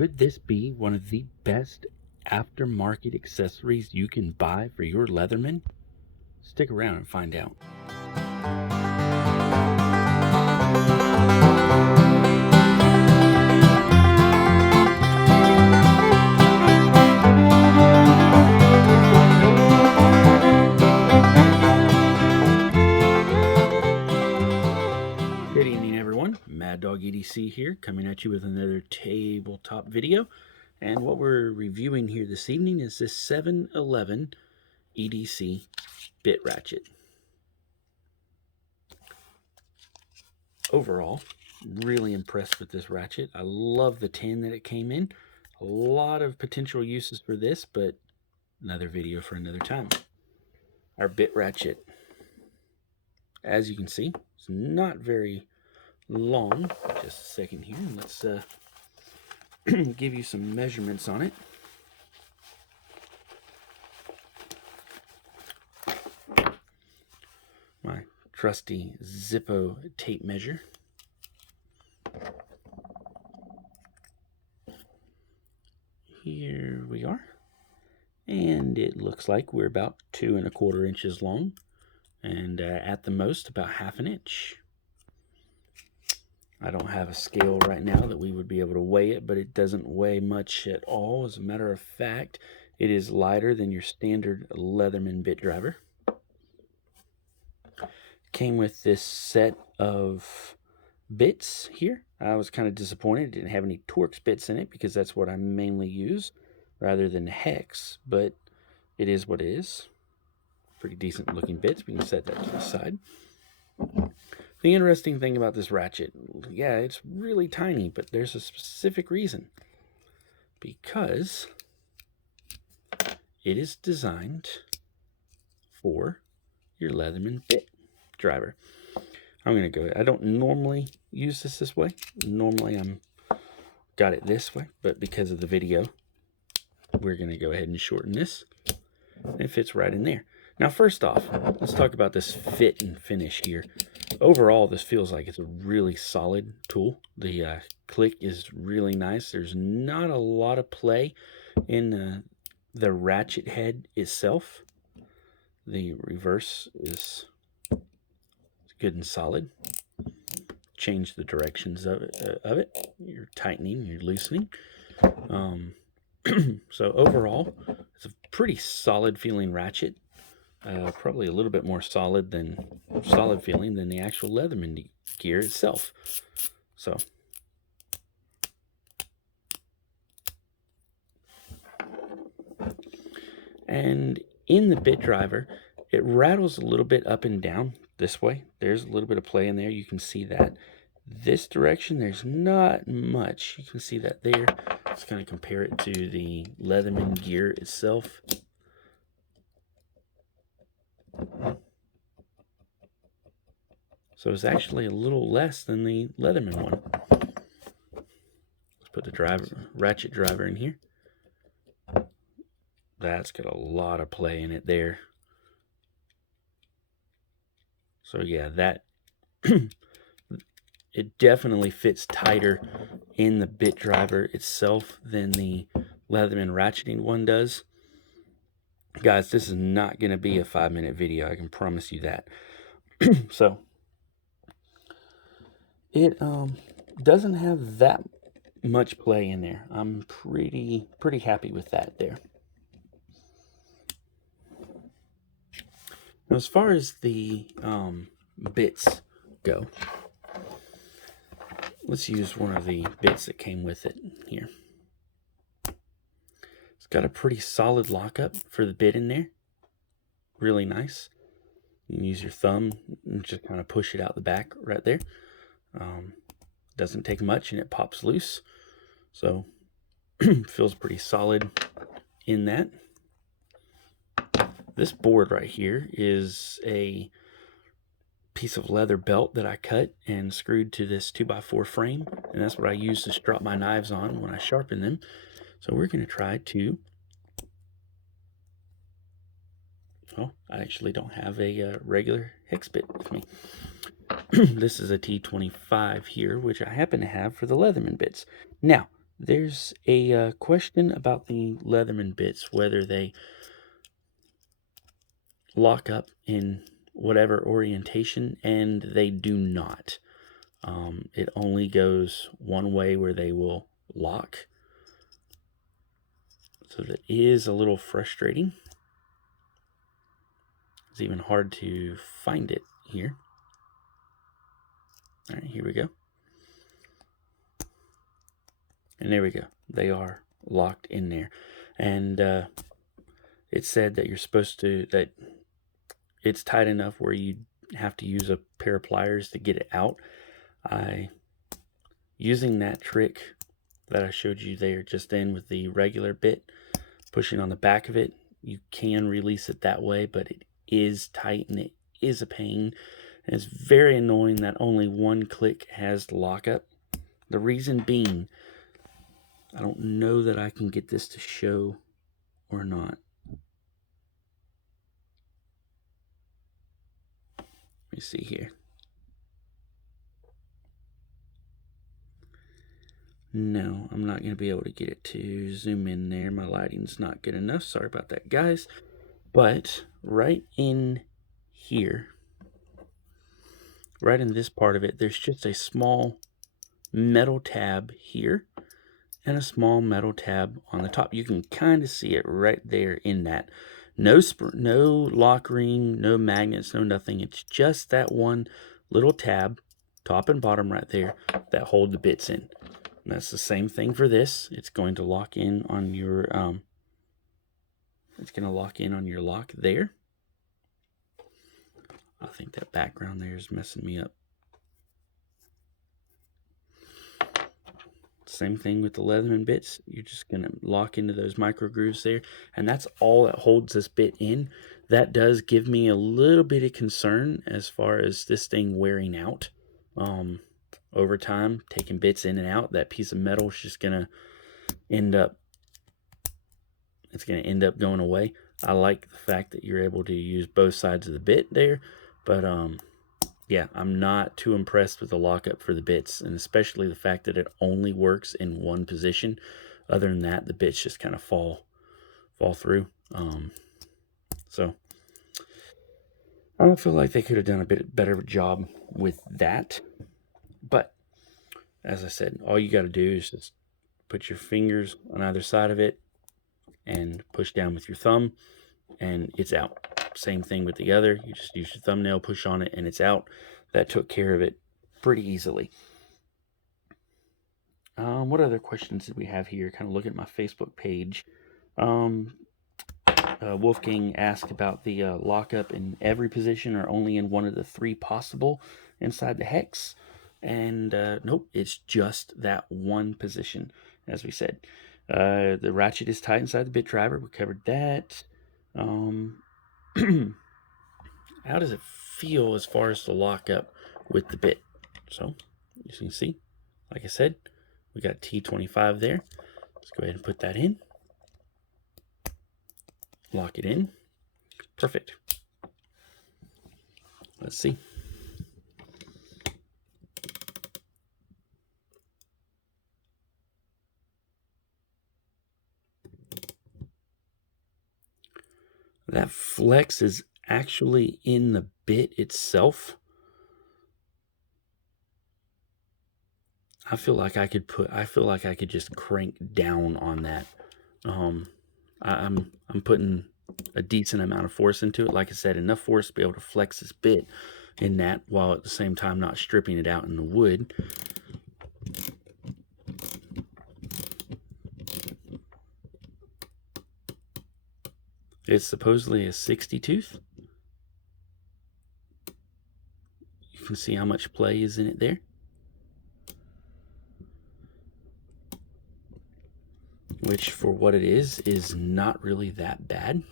Could this be one of the best aftermarket accessories you can buy for your Leatherman? Stick around and find out. Good evening, everyone. Mad Dog EDC here, coming at you with another tabletop video. And what we're reviewing here this evening is this 711 EDC bit ratchet. Overall, really impressed with this ratchet. I love the tin that it came in. A lot of potential uses for this, but another video for another time. Our bit ratchet, as you can see, it's not very long. Just a second here, and let's give you some measurements on it. My trusty Zippo tape measure. Here we are. And it looks like we're about 2 1/4 inches long, and at the most about 1/2 inch. I don't have a scale right now that we would be able to weigh it, but it doesn't weigh much at all. As a matter of fact, it is lighter than your standard Leatherman bit driver. Came with this set of bits here. I was kind of disappointed it didn't have any Torx bits in it, because that's what I mainly use rather than hex, but it is what it is. Pretty decent looking bits. We can set that to the side. The interesting thing about this ratchet, yeah, it's really tiny, but there's a specific reason. Because it is designed for your Leatherman bit driver. I'm going to go, I don't normally use this way. Normally I'm got it this way, but because of the video, we're going to go ahead and shorten this. And it fits right in there. Now, first off, let's talk about this fit and finish here. Overall, this feels like it's a really solid tool. The click is really nice. There's not a lot of play in the ratchet head itself. The reverse is good and solid. Change the directions of it. You're tightening, you're loosening. So overall, it's a pretty solid feeling ratchet. Probably a little bit more solid feeling than the actual Leatherman gear itself. So and in the bit driver, it rattles a little bit up and down this way. There's a little bit of play in there. You can see that. This direction, there's not much. You can see that there. Let's kind of compare it to the Leatherman gear itself. So it's actually a little less than the Leatherman one. Let's put the ratchet driver in here. That's got a lot of play in it there. So yeah, that it definitely fits tighter in the bit driver itself than the Leatherman ratcheting one does. Guys, this is not going to be a 5-minute video. I can promise you that. So it doesn't have that much play in there. I'm pretty happy with that there. Now, as far as the bits go, let's use one of the bits that came with it here. It's got a pretty solid lockup for the bit in there. Really nice. You can use your thumb and just kind of push it out the back right there. Doesn't take much and it pops loose. So feels pretty solid in that. This board right here is a piece of leather belt that I cut and screwed to this 2x4 frame, and that's what I use to strap my knives on when I sharpen them. So we're going to try to, oh, I actually don't have a regular hex bit with me. This is a T25 here, which I happen to have for the Leatherman bits. Now, There's a question about the Leatherman bits, whether they lock up in whatever orientation, and they do not. It only goes one way where they will lock. So that is a little frustrating. It's even hard to find it here. All right, here we go. And there we go. They are locked in there. And it said that you're supposed to, that it's tight enough where you have to use a pair of pliers to get it out. Using that trick that I showed you there just then with the regular bit, pushing on the back of it, you can release it that way, but it is tight and it is a pain. And it's very annoying that only one click has the lockup. The reason being, I don't know that I can get this to show or not. Let me see here. No, I'm not going to be able to get it to zoom in there. My lighting's not good enough. Sorry about that, guys. But right in here, right in this part of it, there's just a small metal tab here and a small metal tab on the top. You can kind of see it right there in that. No lock ring, no magnets, no nothing. It's just that one little tab, top and bottom right there, that hold the bits in. And that's the same thing for this. It's going to lock in on your lock there. I think that background there is messing me up. Same thing with the Leatherman bits. You're just going to lock into those micro grooves there, and that's all that holds this bit in. That does give me a little bit of concern as far as this thing wearing out. Over time, taking bits in and out, that piece of metal is just going to end up going away. I like the fact that you're able to use both sides of the bit there, but yeah, I'm not too impressed with the lockup for the bits, and especially the fact that it only works in one position. Other than that, the bits just kind of fall through. So I don't feel like they could have done a bit better job with that. But as I said, all you got to do is just put your fingers on either side of it and push down with your thumb, and it's out. Same thing with the other. You just use your thumbnail, push on it, and it's out. That took care of it pretty easily. What other questions did we have here? Kind of look at my Facebook page. Wolfgang asked about the lockup in every position or only in one of the 3 possible inside the hex. And nope, it's just that one position, as we said. The ratchet is tight inside the bit driver. We covered that. How does it feel as far as the lockup with the bit? So, as you can see, like I said, we got T25 there. Let's go ahead and put that in. Lock it in. Perfect. Let's see. That flex is actually in the bit itself. I feel like I could just crank down on that. I'm putting a decent amount of force into it. Like I said, enough force to be able to flex this bit in that, while at the same time not stripping it out in the wood. It's supposedly a 60 tooth. You can see how much play is in it there. Which, for what it is not really that bad.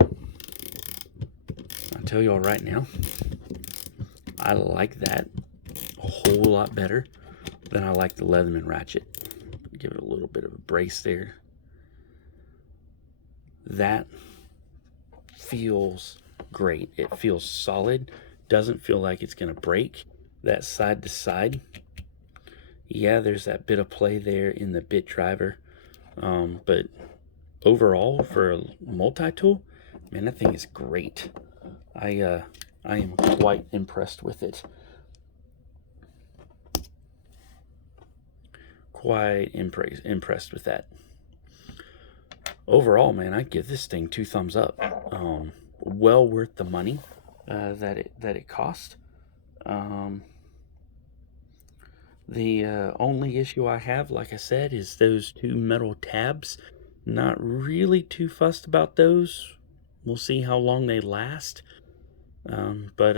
I'll tell y'all right now, I like that a whole lot better than I like the Leatherman ratchet. Give it a little bit of a brace there. That feels great. It feels solid. Doesn't feel like it's going to break. That side to side, Yeah, there's that bit of play there in the bit driver, but overall for a multi-tool, man, that thing is great. I am quite impressed with it. Quite impressed with that. Overall, man, I give this thing 2 thumbs up. Well worth the money that it cost. The only issue I have, like I said, is those 2 metal tabs. Not really too fussed about those. We'll see how long they last. But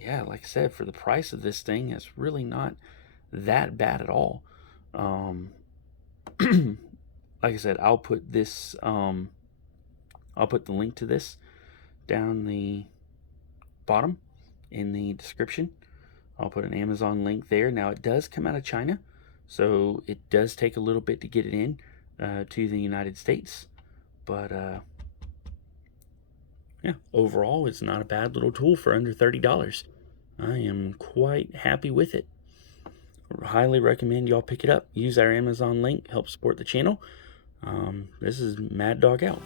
yeah, like I said, for the price of this thing, it's really not that bad at all. Like I said, I'll put this. I'll put the link to this down the bottom in the description. I'll put an Amazon link there. Now, it does come out of China, so it does take a little bit to get it in to the United States. But yeah, overall, it's not a bad little tool for under $30. I am quite happy with it. Highly recommend y'all pick it up. Use our Amazon link, help support the channel. This is Mad Dog out.